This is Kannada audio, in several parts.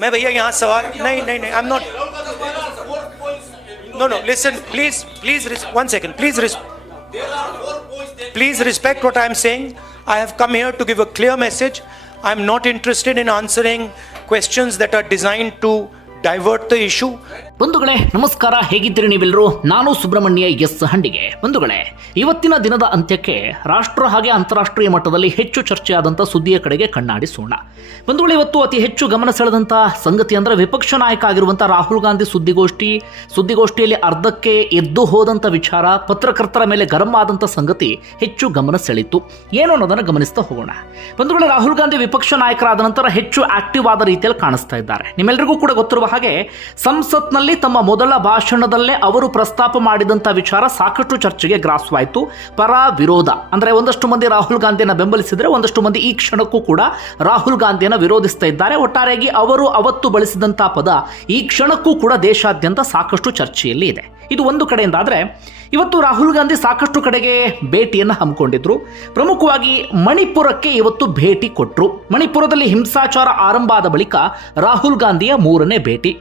मैं भैया यहाँ सवाल नहीं नहीं नहीं I am not no no listen please please one second please please respect what I am saying. I have come here to give a clear message. I am not interested in answering questions that are designed to divert the issue. ಬಂಧುಗಳೇ, ನಮಸ್ಕಾರ, ಹೇಗಿದ್ದೀರಿ ನೀವೆಲ್ಲರೂ ನಾನು ಸುಬ್ರಹ್ಮಣ್ಯ ಎಸ್ ಹಂಡಿಗೆ. ಬಂಧುಗಳೇ, ಇವತ್ತಿನ ದಿನದ ಅಂತ್ಯಕ್ಕೆ ರಾಷ್ಟ್ರ ಹಾಗೆ ಅಂತಾರಾಷ್ಟ್ರೀಯ ಮಟ್ಟದಲ್ಲಿ ಹೆಚ್ಚು ಚರ್ಚೆಯಾದಂಥ ಸುದ್ದಿಯ ಕಡೆಗೆ ಕಣ್ಣಾಡಿಸೋಣ. ಬಂಧುಗಳು, ಇವತ್ತು ಅತಿ ಹೆಚ್ಚು ಗಮನ ಸೆಳೆದಂಥ ಸಂಗತಿ ಅಂದರೆ ವಿಪಕ್ಷ ನಾಯಕ ಆಗಿರುವಂಥ ರಾಹುಲ್ ಗಾಂಧಿ ಸುದ್ದಿಗೋಷ್ಠಿ. ಸುದ್ದಿಗೋಷ್ಠಿಯಲ್ಲಿ ಅರ್ಧಕ್ಕೆ ಎದ್ದು ಹೋದಂಥ ವಿಚಾರ, ಪತ್ರಕರ್ತರ ಮೇಲೆ ಗರಂ ಆದಂಥ ಸಂಗತಿ ಹೆಚ್ಚು ಗಮನ ಸೆಳೀತು ಏನು ಅನ್ನೋದನ್ನು ಗಮನಿಸ್ತಾ ಹೋಗೋಣ. ಬಂಧುಗಳೇ, ರಾಹುಲ್ ಗಾಂಧಿ ವಿಪಕ್ಷ ನಾಯಕರಾದ ನಂತರ ಹೆಚ್ಚು ಆಕ್ಟಿವ್ ಆದ ರೀತಿಯಲ್ಲಿ ಕಾಣಿಸ್ತಾ ಇದ್ದಾರೆ. ನಿಮ್ಮೆಲ್ಲರಿಗೂ ಕೂಡ ಗೊತ್ತಿರುವ ಹಾಗೆ ಸಂಸತ್ನಲ್ಲಿ ತಮ್ಮ ಮೊದಲ ಭಾಷಣದಲ್ಲೇ ಅವರು ಪ್ರಸ್ತಾಪ ಮಾಡಿದಂಥ ವಿಚಾರ ಸಾಕಷ್ಟು ಚರ್ಚೆಗೆ ಗ್ರಾಸವಾಯಿತು. ಪರ ವಿರೋಧ. ಅಂದರೆ ಒಂದಷ್ಟು ಮಂದಿ ರಾಹುಲ್ ಗಾಂಧಿಯನ್ನು ಬೆಂಬಲಿಸಿದರೆ ಒಂದಷ್ಟು ಮಂದಿ ಈ ಕ್ಷಣಕ್ಕೂ ಕೂಡ ರಾಹುಲ್ ಗಾಂಧಿಯನ್ನು ವಿರೋಧಿಸ್ತಾ ಇದ್ದಾರೆ. ಒಟ್ಟಾರೆಯಾಗಿ ಅವರು ಅವತ್ತು ಬಳಸಿದಂಥ ಪದ ಈ ಕ್ಷಣಕ್ಕೂ ಕೂಡ ದೇಶಾದ್ಯಂತ ಸಾಕಷ್ಟು ಚರ್ಚೆಯಲ್ಲಿ ಇದೆ. ಇದು ಒಂದು ಕಡೆಯಿಂದ ಆದರೆ ಇವತ್ತು ರಾಹುಲ್ ಗಾಂಧಿ ಸಾಕಷ್ಟು ಕಡೆಗೆ ಭೇಟಿಯನ್ನು ಹಮ್ಮಿಕೊಂಡಿದ್ರು. ಪ್ರಮುಖವಾಗಿ ಮಣಿಪುರಕ್ಕೆ ಇವತ್ತು ಭೇಟಿ ಕೊಟ್ಟರು ಮಣಿಪುರದಲ್ಲಿ ಹಿಂಸಾಚಾರ ಆರಂಭ ಆದ ಬಳಿಕ ರಾಹುಲ್ ಗಾಂಧಿಯ ಮೂರನೇ ಭೇಟಿ.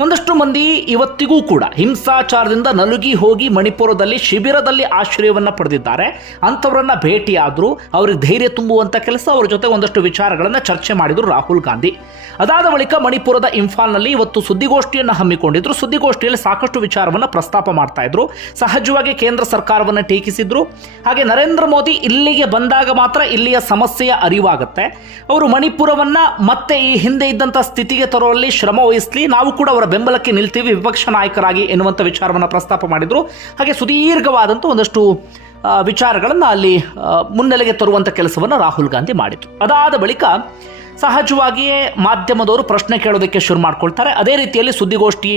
ಒಂದಷ್ಟು ಮಂದಿ ಇವತ್ತಿಗೂ ಕೂಡ ಹಿಂಸಾಚಾರದಿಂದ ನಲುಗಿ ಹೋಗಿ ಮಣಿಪುರದಲ್ಲಿ ಶಿಬಿರದಲ್ಲಿ ಆಶ್ರಯವನ್ನು ಪಡೆದಿದ್ದಾರೆ. ಅಂಥವರನ್ನ ಭೇಟಿಯಾದರು, ಅವ್ರಿಗೆ ಧೈರ್ಯ ತುಂಬುವಂಥ ಕೆಲಸ ಅವರ ಜೊತೆ ಒಂದಷ್ಟು ವಿಚಾರಗಳನ್ನು ಚರ್ಚೆ ಮಾಡಿದರು ರಾಹುಲ್ ಗಾಂಧಿ. ಅದಾದ ಬಳಿಕ ಮಣಿಪುರದ ಇಂಫಾಲ್ನಲ್ಲಿ ಇವತ್ತು ಸುದ್ದಿಗೋಷ್ಠಿಯನ್ನು ಹಮ್ಮಿಕೊಂಡಿದ್ರು. ಸುದ್ದಿಗೋಷ್ಠಿಯಲ್ಲಿ ಸಾಕಷ್ಟು ವಿಚಾರವನ್ನು ಪ್ರಸ್ತಾಪ ಮಾಡ್ತಾ ಇದ್ರು. ಸಹಜವಾಗಿ ಕೇಂದ್ರ ಸರ್ಕಾರವನ್ನು ಟೀಕಿಸಿದ್ರು. ಹಾಗೆ ನರೇಂದ್ರ ಮೋದಿ ಇಲ್ಲಿಗೆ ಬಂದಾಗ ಮಾತ್ರ ಇಲ್ಲಿಯ ಸಮಸ್ಯೆಯ ಅರಿವಾಗುತ್ತೆ. ಅವರು ಮಣಿಪುರವನ್ನ ಮತ್ತೆ ಈ ಹಿಂದೆ ಇದ್ದಂಥ ಸ್ಥಿತಿಗೆ ತರುವಲ್ಲಿ ಶ್ರಮ ವಹಿಸಲಿ, ನಾವು ಕೂಡ ಅವರ ಬೆಂಬಲಕ್ಕೆ ನಿಲ್ತೀವಿ, ವಿಪಕ್ಷ ನಾಯಕರಾಗಿ ಎನ್ನುವಂಥ ವಿಚಾರವನ್ನು ಪ್ರಸ್ತಾಪ ಮಾಡಿದರು. ಹಾಗೆ ಸುದೀರ್ಘವಾದಂಥ ಒಂದಷ್ಟು ವಿಚಾರಗಳನ್ನು ಅಲ್ಲಿ ಮುನ್ನೆಲೆಗೆ ತರುವಂಥ ಕೆಲಸವನ್ನು ರಾಹುಲ್ ಗಾಂಧಿ ಮಾಡಿತು ಅದಾದ ಬಳಿಕ ಸಹಜವಾಗಿಯೇ ಮಾಧ್ಯಮದವರು ಪ್ರಶ್ನೆ ಕೇಳೋದಕ್ಕೆ ಶುರು ಮಾಡ್ಕೊಳ್ತಾರೆ. ಅದೇ ರೀತಿಯಲ್ಲಿ ಸುದ್ದಿಗೋಷ್ಠಿ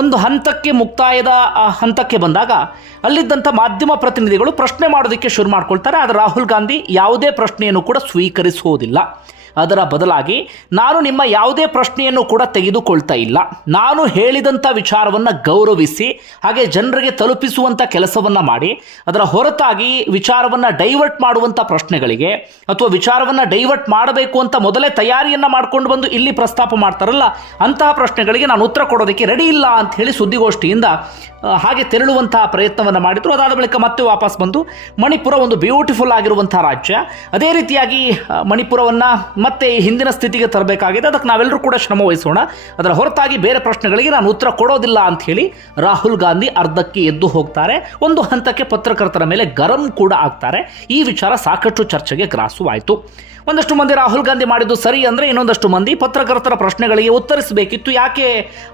ಒಂದು ಹಂತಕ್ಕೆ ಮುಕ್ತಾಯದ ಹಂತಕ್ಕೆ ಬಂದಾಗ ಅಲ್ಲಿದ್ದಂಥ ಮಾಧ್ಯಮ ಪ್ರತಿನಿಧಿಗಳು ಪ್ರಶ್ನೆ ಮಾಡೋದಕ್ಕೆ ಶುರು ಮಾಡ್ಕೊಳ್ತಾರೆ. ಆದರೆ ರಾಹುಲ್ ಗಾಂಧಿ ಯಾವುದೇ ಪ್ರಶ್ನೆಯನ್ನು ಕೂಡ ಸ್ವೀಕರಿಸುವುದಿಲ್ಲ ಅದರ ಬದಲಾಗಿ ನಾನು ನಿಮ್ಮ ಯಾವುದೇ ಪ್ರಶ್ನೆಯನ್ನು ಕೂಡ ತೆಗೆದುಕೊಳ್ತಾ ಇಲ್ಲ. ನಾನು ಹೇಳಿದಂಥ ವಿಚಾರವನ್ನು ಗೌರವಿಸಿ, ಹಾಗೆ ಜನರಿಗೆ ತಲುಪಿಸುವಂಥ ಕೆಲಸವನ್ನು ಮಾಡಿ, ಅದರ ಹೊರತಾಗಿ ವಿಚಾರವನ್ನು ಡೈವರ್ಟ್ ಮಾಡುವಂಥ ಪ್ರಶ್ನೆಗಳಿಗೆ ಅಥವಾ ವಿಚಾರವನ್ನು ಡೈವರ್ಟ್ ಮಾಡಬೇಕು ಅಂತ ಮೊದಲೇ ತಯಾರಿಯನ್ನು ಮಾಡ್ಕೊಂಡು ಬಂದು ಇಲ್ಲಿ ಪ್ರಸ್ತಾಪ ಮಾಡ್ತಾರಲ್ಲ, ಅಂತಹ ಪ್ರಶ್ನೆಗಳಿಗೆ ನಾನು ಉತ್ತರ ಕೊಡೋದಕ್ಕೆ ರೆಡಿ ಇಲ್ಲ ಅಂತ ಹೇಳಿ ಸುದ್ದಿಗೋಷ್ಠಿಯಿಂದ ಹಾಗೆ ತೆರಳುವಂತಹ ಪ್ರಯತ್ನವನ್ನು ಮಾಡಿದ್ರು. ಅದಾದ ಬಳಿಕ ಮತ್ತೆ ವಾಪಸ್ ಬಂದು ಮಣಿಪುರ ಒಂದು ಬ್ಯೂಟಿಫುಲ್ ಆಗಿರುವಂಥ ರಾಜ್ಯ. ಅದೇ ರೀತಿಯಾಗಿ ಮಣಿಪುರವನ್ನು ಮತ್ತೆ ಈ ಹಿಂದಿನ ಸ್ಥಿತಿಗೆ ತರಬೇಕಾಗಿದೆ. ಅದಕ್ಕೆ ನಾವೆಲ್ಲರೂ ಕೂಡ ಶ್ರಮ ವಹಿಸೋಣ. ಅದರ ಹೊರತಾಗಿ ಬೇರೆ ಪ್ರಶ್ನೆಗಳಿಗೆ ನಾನು ಉತ್ತರ ಕೊಡೋದಿಲ್ಲ ಅಂತ ಹೇಳಿ ರಾಹುಲ್ ಗಾಂಧಿ ಅರ್ಧಕ್ಕೆ ಎದ್ದು ಹೋಗ್ತಾರೆ. ಒಂದು ಹಂತಕ್ಕೆ ಪತ್ರಕರ್ತರ ಮೇಲೆ ಗರಂ ಕೂಡ ಆಗ್ತಾರೆ. ಈ ವಿಚಾರ ಸಾಕಷ್ಟು ಚರ್ಚೆಗೆ ಗ್ರಾಸವಾಯಿತು. ಒಂದಷ್ಟು ಮಂದಿ ರಾಹುಲ್ ಗಾಂಧಿ ಮಾಡಿದ್ದು ಸರಿ ಅಂದರೆ ಇನ್ನೊಂದಷ್ಟು ಮಂದಿ ಪತ್ರಕರ್ತರ ಪ್ರಶ್ನೆಗಳಿಗೆ ಉತ್ತರಿಸಬೇಕಿತ್ತು. ಯಾಕೆ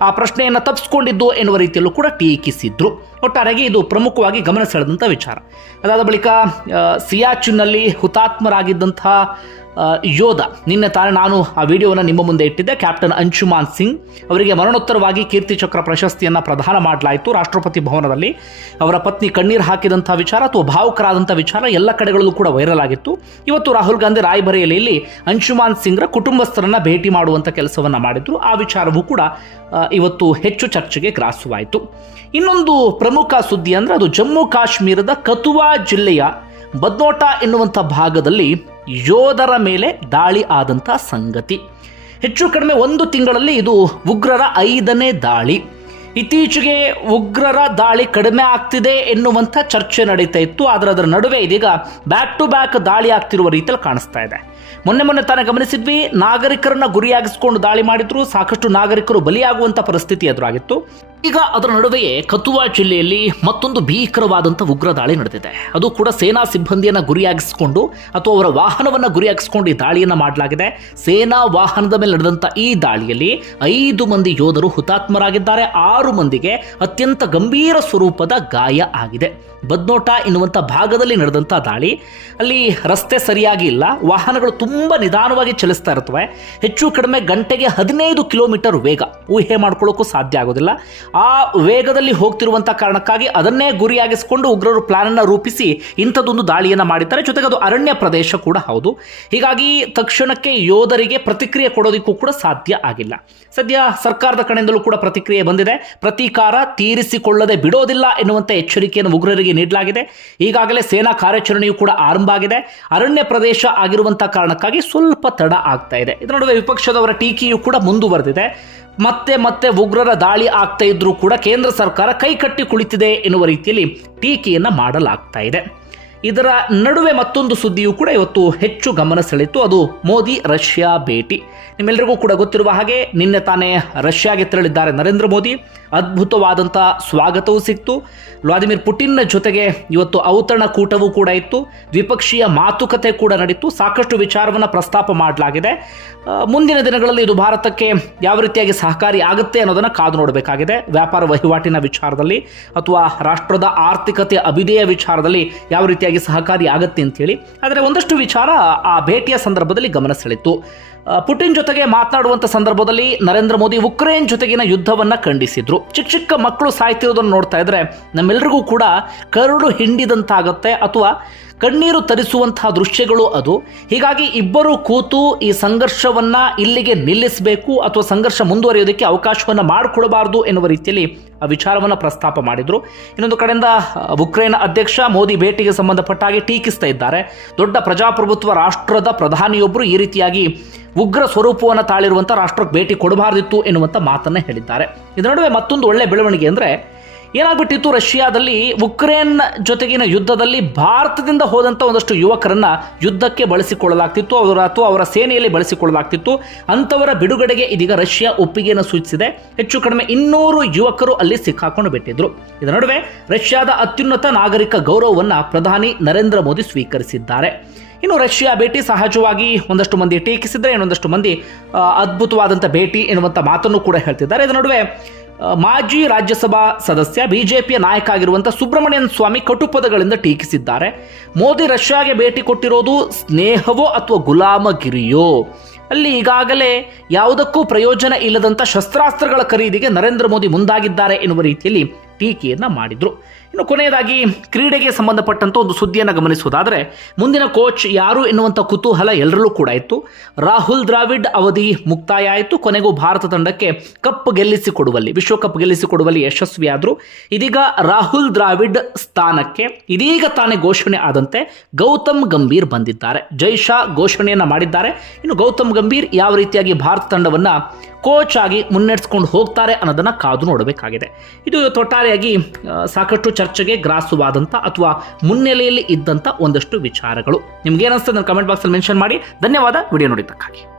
ಆ ಪ್ರಶ್ನೆಯನ್ನು ತಪ್ಪಿಸ್ಕೊಂಡಿದ್ದು ಎನ್ನುವ ರೀತಿಯಲ್ಲೂ ಕೂಡ ಟೀಕಿಸಿದ್ರು. ಒಟ್ಟಾರೆಗೆ ಇದು ಪ್ರಮುಖವಾಗಿ ಗಮನ ಸೆಳೆದಂಥ ವಿಚಾರ. ಅದಾದ ಬಳಿಕ ಸಿಯಾಚುನಲ್ಲಿ ಸಿಯಾಚಿನ್ನಲ್ಲಿ ಹುತಾತ್ಮರಾಗಿದ್ದಂಥ ಯೋಧ. ನಿನ್ನೆ ತಾನೇ ನಾನು ಆ ವಿಡಿಯೋವನ್ನು ನಿಮ್ಮ ಮುಂದೆ ಇಟ್ಟಿದ್ದೆ. ಕ್ಯಾಪ್ಟನ್ ಅಂಶುಮಾನ್ ಸಿಂಗ್ ಅವರಿಗೆ ಮರಣೋತ್ತರವಾಗಿ ಕೀರ್ತಿ ಚಕ್ರ ಪ್ರಶಸ್ತಿಯನ್ನು ಪ್ರದಾನ ಮಾಡಲಾಯಿತು. ರಾಷ್ಟ್ರಪತಿ ಭವನದಲ್ಲಿ ಅವರ ಪತ್ನಿ ಕಣ್ಣೀರು ಹಾಕಿದಂಥ ವಿಚಾರ ಅಥವಾ ಭಾವುಕರಾದಂಥ ವಿಚಾರ ಎಲ್ಲ ಕಡೆಗಳಲ್ಲೂ ಕೂಡ ವೈರಲ್ ಆಗಿತ್ತು. ಇವತ್ತು ರಾಹುಲ್ ಗಾಂಧಿ ರಾಯಬರೇಲಿಯಲ್ಲಿ ಅಂಶುಮಾನ್ ಸಿಂಗ್ರ ಕುಟುಂಬಸ್ಥರನ್ನು ಭೇಟಿ ಮಾಡುವಂಥ ಕೆಲಸವನ್ನು ಮಾಡಿದ್ರು. ಆ ವಿಚಾರವೂ ಕೂಡ ಇವತ್ತು ಹೆಚ್ಚು ಚರ್ಚೆಗೆ ಗ್ರಾಸವಾಯಿತು. ಇನ್ನೊಂದು ಪ್ರಮುಖ ಸುದ್ದಿ ಅಂದರೆ ಅದು ಜಮ್ಮು ಕಾಶ್ಮೀರದ ಕತುವಾ ಜಿಲ್ಲೆಯ ಬದ್ನೋಟ ಎನ್ನುವಂಥ ಭಾಗದಲ್ಲಿ ಯೋಧರ ಮೇಲೆ ದಾಳಿ ಆದಂಥ ಸಂಗತಿ. ಹೆಚ್ಚು ಕಡಿಮೆ ಒಂದು ತಿಂಗಳಲ್ಲಿ ಇದು ಉಗ್ರರ ಐದನೇ ದಾಳಿ. ಇತ್ತೀಚೆಗೆ ಉಗ್ರರ ದಾಳಿ ಕಡಿಮೆ ಆಗ್ತಿದೆ ಎನ್ನುವಂಥ ಚರ್ಚೆ ನಡೀತಾ ಇತ್ತು. ಆದರೆ ಅದರ ನಡುವೆ ಇದೀಗ ಬ್ಯಾಕ್ ಟು ಬ್ಯಾಕ್ ದಾಳಿ ಆಗ್ತಿರುವ ರೀತಿಯಲ್ಲಿ ಕಾಣಿಸ್ತಾ ಇದೆ. ಮೊನ್ನೆ ಮೊನ್ನೆ ತಾನೇ ಗಮನಿಸಿದ್ವಿ, ನಾಗರಿಕರನ್ನ ಗುರಿಯಾಗಿಸಿಕೊಂಡು ದಾಳಿ ಮಾಡಿದ್ರು, ಸಾಕಷ್ಟು ನಾಗರಿಕರು ಬಲಿಯಾಗುವಂತ ಪರಿಸ್ಥಿತಿ ಎದುರಾಗಿತ್ತು. ಈಗ ಅದರ ನಡುವೆಯೇ ಕತುವಾ ಜಿಲ್ಲೆಯಲ್ಲಿ ಮತ್ತೊಂದು ಭೀಕರವಾದಂಥ ಉಗ್ರ ದಾಳಿ ನಡೆದಿದೆ. ಅದು ಕೂಡ ಸೇನಾ ಸಿಬ್ಬಂದಿಯನ್ನ ಗುರಿಯಾಗಿಸಿಕೊಂಡು ಅಥವಾ ಅವರ ವಾಹನವನ್ನ ಗುರಿಯಾಗಿಸಿಕೊಂಡು ಈ ದಾಳಿಯನ್ನು ಮಾಡಲಾಗಿದೆ. ಸೇನಾ ವಾಹನದ ಮೇಲೆ ನಡೆದಂಥ ಈ ದಾಳಿಯಲ್ಲಿ ಐದು ಮಂದಿ ಯೋಧರು ಹುತಾತ್ಮರಾಗಿದ್ದಾರೆ. ಆರು ಮಂದಿಗೆ ಅತ್ಯಂತ ಗಂಭೀರ ಸ್ವರೂಪದ ಗಾಯ ಆಗಿದೆ. ಬದ್ನೋಟ ಎನ್ನುವಂಥ ಭಾಗದಲ್ಲಿ ನಡೆದಂಥ ದಾಳಿ, ಅಲ್ಲಿ ರಸ್ತೆ ಸರಿಯಾಗಿ ಇಲ್ಲ, ವಾಹನಗಳು ತುಂಬ ನಿಧಾನವಾಗಿ ಚಲಿಸ್ತಾ ಇರ್ತವೆ ಹೆಚ್ಚು ಕಡಿಮೆ ಗಂಟೆಗೆ ಹದಿನೈದು ಕಿಲೋಮೀಟರ್ ವೇಗ. ಊಹೆ ಮಾಡ್ಕೊಳ್ಳೋಕ್ಕೂ ಸಾಧ್ಯ ಆಗೋದಿಲ್ಲ. ಆ ವೇಗದಲ್ಲಿ ಹೋಗ್ತಿರುವಂಥ ಕಾರಣಕ್ಕಾಗಿ ಅದನ್ನೇ ಗುರಿಯಾಗಿಸಿಕೊಂಡು ಉಗ್ರರು ಪ್ಲಾನನ್ನು ರೂಪಿಸಿ ಇಂಥದ್ದೊಂದು ದಾಳಿಯನ್ನು ಮಾಡಿದ್ದಾರೆ. ಜೊತೆಗೆ ಅದು ಅರಣ್ಯ ಪ್ರದೇಶ ಕೂಡ ಹೌದು. ಹೀಗಾಗಿ ತಕ್ಷಣಕ್ಕೆ ಯೋಧರಿಗೆ ಪ್ರತಿಕ್ರಿಯೆ ಕೊಡೋದಕ್ಕೂ ಕೂಡ ಸಾಧ್ಯ ಆಗಿಲ್ಲ. ಸದ್ಯ ಸರ್ಕಾರದ ಕಡೆಯಿಂದಲೂ ಕೂಡ ಪ್ರತಿಕ್ರಿಯೆ ಬಂದಿದೆ. ಪ್ರತೀಕಾರ ತೀರಿಸಿಕೊಳ್ಳದೆ ಬಿಡೋದಿಲ್ಲ ಎನ್ನುವಂಥ ಎಚ್ಚರಿಕೆಯನ್ನು ಉಗ್ರರಿಗೆ ನೀಡಲಾಗಿದೆ. ಈಗಾಗಲೇ ಸೇನಾ ಕಾರ್ಯಾಚರಣೆಯೂ ಕೂಡ ಆರಂಭ ಆಗಿದೆ. ಅರಣ್ಯ ಪ್ರದೇಶ ಆಗಿರುವಂಥ ಕಾರಣಕ್ಕಾಗಿ ಸ್ವಲ್ಪ ತಡ ಆಗ್ತಾ ಇದೆ. ಇದರ ನಡುವೆ ವಿಪಕ್ಷದವರ ಟೀಕೆಯೂ ಕೂಡ ಮುಂದುವರೆದಿದೆ. ಮತ್ತೆ ಮತ್ತೆ ಉಗ್ರರ ದಾಳಿ ಆಗ್ತಾ ಇದ್ರೂ ಕೂಡ ಕೇಂದ್ರ ಸರ್ಕಾರ ಕೈಕಟ್ಟಿ ಕುಳಿತಿದೆ ಎನ್ನುವ ರೀತಿಯಲ್ಲಿ ಟೀಕೆಯನ್ನು ಮಾಡಲಾಗ್ತಾ ಇದೆ. ಇದರ ನಡುವೆ ಮತ್ತೊಂದು ಸುದ್ದಿಯೂ ಕೂಡ ಇವತ್ತು ಹೆಚ್ಚು ಗಮನ ಸೆಳೆಯಿತು. ಅದು ಮೋದಿ ರಷ್ಯಾ ಭೇಟಿ. ನಿಮ್ಮೆಲ್ಲರಿಗೂ ಕೂಡ ಗೊತ್ತಿರುವ ಹಾಗೆ ನಿನ್ನೆ ತಾನೇ ರಷ್ಯಾಗೆ ತೆರಳಿದ್ದಾರೆ ನರೇಂದ್ರ ಮೋದಿ. ಅದ್ಭುತವಾದಂಥ ಸ್ವಾಗತವೂ ಸಿಕ್ತು. ವ್ಲಾದಿಮಿರ್ ಪುಟಿನ್ನ ಜೊತೆಗೆ ಇವತ್ತು ಔತಣ ಕೂಟವೂ ಕೂಡ ಇತ್ತು. ದ್ವಿಪಕ್ಷೀಯ ಮಾತುಕತೆ ಕೂಡ ನಡೀತು. ಸಾಕಷ್ಟು ವಿಚಾರವನ್ನು ಪ್ರಸ್ತಾಪ ಮಾಡಲಾಗಿದೆ. ಮುಂದಿನ ದಿನಗಳಲ್ಲಿ ಇದು ಭಾರತಕ್ಕೆ ಯಾವ ರೀತಿಯಾಗಿ ಸಹಕಾರಿ ಆಗುತ್ತೆ ಅನ್ನೋದನ್ನು ಕಾದು ನೋಡಬೇಕಾಗಿದೆ. ವ್ಯಾಪಾರ ವಹಿವಾಟಿನ ವಿಚಾರದಲ್ಲಿ ಅಥವಾ ರಾಷ್ಟ್ರದ ಆರ್ಥಿಕತೆ ಅಭಿದಯ ವಿಚಾರದಲ್ಲಿ ಯಾವ ರೀತಿಯಾಗಿ ಸಹಕಾರಿ ಆಗುತ್ತೆ ಅಂತೇಳಿ ಆದರೆ ಒಂದಷ್ಟು ವಿಚಾರ ಆ ಭೇಟಿಯ ಸಂದರ್ಭದಲ್ಲಿ ಗಮನ ಸೆಳೆಯಿತು. ಆ, ಪುಟಿನ್ ಜೊತೆಗೆ ಮಾತನಾಡುವಂತ ಸಂದರ್ಭದಲ್ಲಿ ನರೇಂದ್ರ ಮೋದಿ ಉಕ್ರೇನ್ ಜೊತೆಗಿನ ಯುದ್ಧವನ್ನ ಖಂಡಿಸಿದ್ರು. ಚಿಕ್ಕ ಚಿಕ್ಕ ಮಕ್ಕಳು ಸಾಯ್ತಿರೋದನ್ನ ನೋಡ್ತಾ ಇದ್ರೆ ನಮ್ಮೆಲ್ಲರಿಗೂ ಕೂಡ ಕರುಳು ಹಿಂಡಿದಂತಾಗತ್ತೆ ಅಥವಾ ಕಣ್ಣೀರು ತರಿಸುವಂತಹ ದೃಶ್ಯಗಳು ಅದು. ಹೀಗಾಗಿ ಇಬ್ಬರು ಕೂತು ಈ ಸಂಘರ್ಷವನ್ನ ಇಲ್ಲಿಗೆ ನಿಲ್ಲಿಸಬೇಕು ಅಥವಾ ಸಂಘರ್ಷ ಮುಂದುವರಿಯೋದಕ್ಕೆ ಅವಕಾಶವನ್ನು ಮಾಡಿಕೊಡಬಾರದು ಎನ್ನುವ ರೀತಿಯಲ್ಲಿ ಆ ವಿಚಾರವನ್ನು ಪ್ರಸ್ತಾಪ ಮಾಡಿದರು. ಇನ್ನೊಂದು ಕಡೆಯಿಂದ ಉಕ್ರೇನ್ ಅಧ್ಯಕ್ಷ ಮೋದಿ ಭೇಟಿಗೆ ಸಂಬಂಧಪಟ್ಟ ಹಾಗೆ ಟೀಕಿಸ್ತಾ ಇದ್ದಾರೆ. ದೊಡ್ಡ ಪ್ರಜಾಪ್ರಭುತ್ವ ರಾಷ್ಟ್ರದ ಪ್ರಧಾನಿಯೊಬ್ಬರು ಈ ರೀತಿಯಾಗಿ ಉಗ್ರ ಸ್ವರೂಪವನ್ನು ತಾಳಿರುವಂಥ ರಾಷ್ಟ್ರಕ್ಕೆ ಭೇಟಿ ಕೊಡಬಾರ್ದಿತ್ತು ಎನ್ನುವಂಥ ಮಾತನ್ನು ಹೇಳಿದ್ದಾರೆ. ಇದರ ನಡುವೆ ಮತ್ತೊಂದು ಒಳ್ಳೆ ಬೆಳವಣಿಗೆ ಅಂದರೆ ಏನಾಗ್ಬಿಟ್ಟಿತ್ತು, ರಷ್ಯಾದಲ್ಲಿ ಉಕ್ರೇನ್ ಜೊತೆಗಿನ ಯುದ್ಧದಲ್ಲಿ ಭಾರತದಿಂದ ಹೋದಂಥ ಒಂದಷ್ಟು ಯುವಕರನ್ನು ಯುದ್ಧಕ್ಕೆ ಬಳಸಿಕೊಳ್ಳಲಾಗ್ತಿತ್ತು, ಅವರ ಅಥವಾ ಅವರ ಸೇನೆಯಲ್ಲಿ ಬಳಸಿಕೊಳ್ಳಲಾಗ್ತಿತ್ತು. ಅಂಥವರ ಬಿಡುಗಡೆಗೆ ಇದೀಗ ರಷ್ಯಾ ಒಪ್ಪಿಗೆಯನ್ನು ಸೂಚಿಸಿದೆ. ಹೆಚ್ಚು ಕಡಿಮೆ ಇನ್ನೂರು ಯುವಕರು ಅಲ್ಲಿ ಸಿಕ್ಕಾಕೊಂಡು ಬಿಟ್ಟಿದ್ರು. ಇದರ ನಡುವೆ ರಷ್ಯಾದ ಅತ್ಯುನ್ನತ ನಾಗರಿಕ ಗೌರವವನ್ನು ಪ್ರಧಾನಿ ನರೇಂದ್ರ ಮೋದಿ ಸ್ವೀಕರಿಸಿದ್ದಾರೆ. ಇನ್ನು ರಷ್ಯಾ ಭೇಟಿ ಸಹಜವಾಗಿ ಒಂದಷ್ಟು ಮಂದಿ ಟೀಕಿಸಿದರೆ ಇನ್ನೊಂದಷ್ಟು ಮಂದಿ ಅದ್ಭುತವಾದಂಥ ಭೇಟಿ ಎನ್ನುವಂಥ ಮಾತನ್ನು ಕೂಡ ಹೇಳ್ತಿದ್ದಾರೆ. ಇದರ ನಡುವೆ ಮಾಜಿ ರಾಜ್ಯಸಭಾ ಸದಸ್ಯ, ಬಿಜೆಪಿಯ ನಾಯಕ ಆಗಿರುವಂಥ ಸುಬ್ರಹ್ಮಣ್ಯನ್ ಸ್ವಾಮಿ ಕಟುಪದಗಳಿಂದ ಟೀಕಿಸಿದ್ದಾರೆ. ಮೋದಿ ರಷ್ಯಾಗೆ ಭೇಟಿ ಕೊಟ್ಟಿರೋದು ಸ್ನೇಹವೋ ಅಥವಾ ಗುಲಾಮಗಿರಿಯೋ? ಅಲ್ಲಿ ಈಗಾಗಲೇ ಯಾವುದಕ್ಕೂ ಪ್ರಯೋಜನ ಇಲ್ಲದಂಥ ಶಸ್ತ್ರಾಸ್ತ್ರಗಳ ಖರೀದಿಗೆ ನರೇಂದ್ರ ಮೋದಿ ಮುಂದಾಗಿದ್ದಾರೆ ಎನ್ನುವ ರೀತಿಯಲ್ಲಿ ಟೀಕೆಯನ್ನ ಮಾಡಿದರು. ಇನ್ನು ಕೊನೆಯದಾಗಿ, ಕ್ರೀಡೆಗೆ ಸಂಬಂಧಪಟ್ಟಂಥ ಒಂದು ಸುದ್ದಿಯನ್ನು ಗಮನಿಸುವುದಾದರೆ, ಮುಂದಿನ ಕೋಚ್ ಯಾರು ಎನ್ನುವಂಥ ಕುತೂಹಲ ಎಲ್ಲರಲ್ಲೂ ಕೂಡ ಇತ್ತು. ರಾಹುಲ್ ದ್ರಾವಿಡ್ ಅವಧಿ ಮುಕ್ತಾಯ ಆಯಿತು. ಕೊನೆಗೂ ಭಾರತ ತಂಡಕ್ಕೆ ಕಪ್ ಗೆಲ್ಲಿಸಿಕೊಡುವಲ್ಲಿ, ವಿಶ್ವಕಪ್ ಗೆಲ್ಲಿಸಿಕೊಡುವಲ್ಲಿ ಯಶಸ್ವಿಯಾದರು. ಇದೀಗ ರಾಹುಲ್ ದ್ರಾವಿಡ್ ಸ್ಥಾನಕ್ಕೆ, ಇದೀಗ ತಾನೇ ಘೋಷಣೆ ಆದಂತೆ ಗೌತಮ್ ಗಂಭೀರ್ ಬಂದಿದ್ದಾರೆ. ಜೈಶಾ ಘೋಷಣೆಯನ್ನು ಮಾಡಿದ್ದಾರೆ. ಇನ್ನು ಗೌತಮ್ ಗಂಭೀರ್ ಯಾವ ರೀತಿಯಾಗಿ ಭಾರತ ತಂಡವನ್ನ ಕೋಚ್ ಆಗಿ ಮುನ್ನಡೆಸ್ಕೊಂಡು ಹೋಗ್ತಾರೆ ಅನ್ನೋದನ್ನ ಕಾದು ನೋಡಬೇಕಾಗಿದೆ. ಇದು ಒಟ್ಟಾರೆಯಾಗಿ ಸಾಕಷ್ಟು ಚರ್ಚೆಗೆ ಗ್ರಾಸವಾದಂಥ ಅಥವಾ ಮುನ್ನೆಲೆಯಲ್ಲಿ ಇದ್ದಂಥ ಒಂದಷ್ಟು ವಿಚಾರಗಳು. ನಿಮ್ಗೆ ಏನಿಸ್ತದೆ ಕಮೆಂಟ್ ಬಾಕ್ಸಲ್ಲಿ ಮೆನ್ಷನ್ ಮಾಡಿ. ಧನ್ಯವಾದ. ವಿಡಿಯೋ ನೋಡಿದ್ದಕ್ಕಾಗಿ.